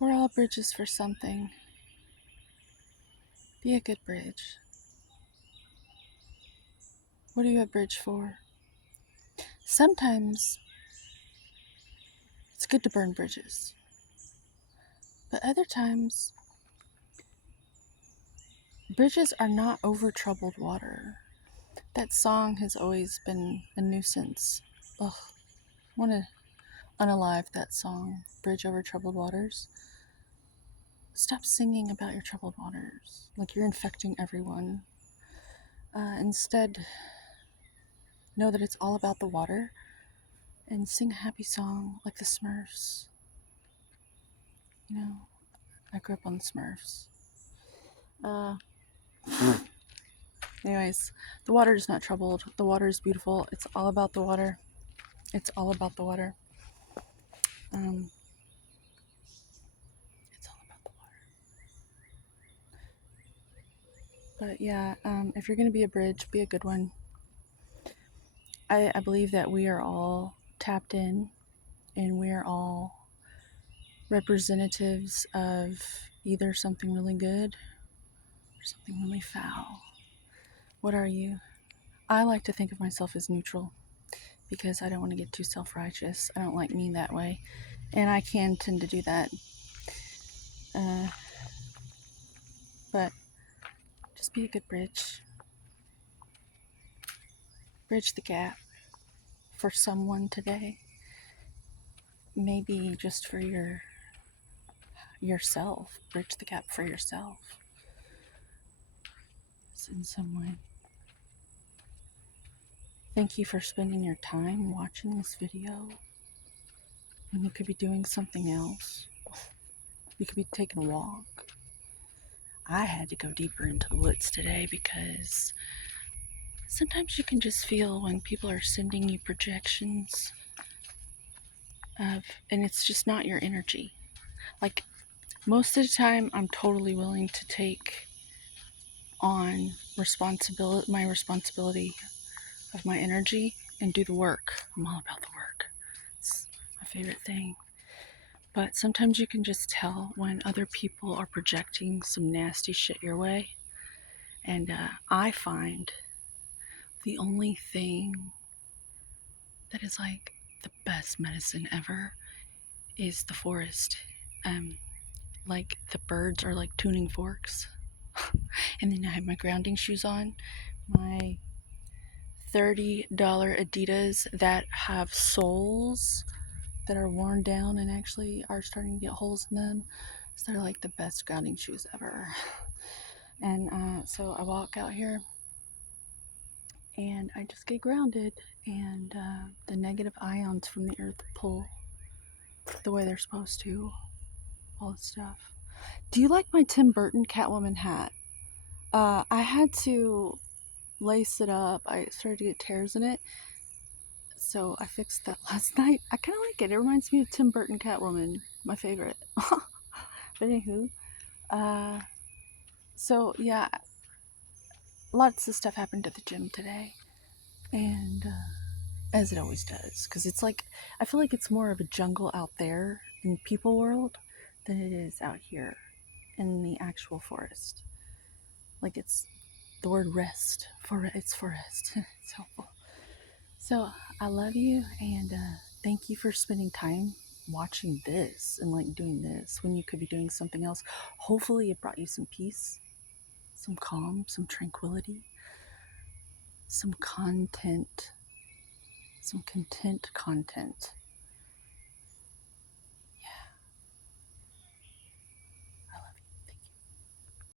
We're all bridges for something. Be a good bridge. What are you a bridge for? Sometimes it's good to burn bridges, but other times bridges are not over troubled water. That song has always been a nuisance. Ugh, I want to unalive that song, Bridge Over Troubled Waters. Stop singing about your troubled waters like you're infecting everyone. Instead, know that it's all about the water and sing a happy song like the Smurfs. You know, I grew up on the Smurfs. Anyways, the water is not troubled. The water is beautiful. It's all about the water. It's all about the water. It's all about the water. But yeah, if you're going to be a bridge, be a good one. I believe that we are all tapped in and we are all representatives of either something really good or something really foul. What are you? I like to think of myself as neutral because I don't want to get too self-righteous. I don't like me that way. And I can tend to do that. But just be a good bridge. Bridge the gap for someone today. Maybe just for yourself. Bridge the gap for yourself. In some way. Thank you for spending your time watching this video. And you could be doing something else. You could be taking a walk. I had to go deeper into the woods today because sometimes you can just feel when people are sending you projections of, and it's just not your energy. Like most of the time, I'm totally willing to take on my responsibility of my energy and do the work. I'm all about the work. It's my favorite thing. But sometimes you can just tell when other people are projecting some nasty shit your way. And I find the only thing that is like the best medicine ever is the forest. Like the birds are like tuning forks. And then I have my grounding shoes on, my $30 Adidas that have soles that are worn down and actually are starting to get holes in them. So they're like the best grounding shoes ever. And so I walk out here and I just get grounded, and the negative ions from the earth pull the way they're supposed to, all this stuff. Do you like my Tim Burton Catwoman hat? I had to lace it up. I started to get tears in it, so I fixed that last night. I kind of like it. It reminds me of Tim Burton Catwoman, my favorite. But anywho, so yeah, lots of stuff happened at the gym today, and as it always does, because it's like, I feel like it's more of a jungle out there in people world than it is out here in the actual forest. Like it's the word rest, it's forest. It's helpful. So I love you, and thank you for spending time watching this and like doing this when you could be doing something else. Hopefully it brought you some peace, some calm, some tranquility, some content, some content.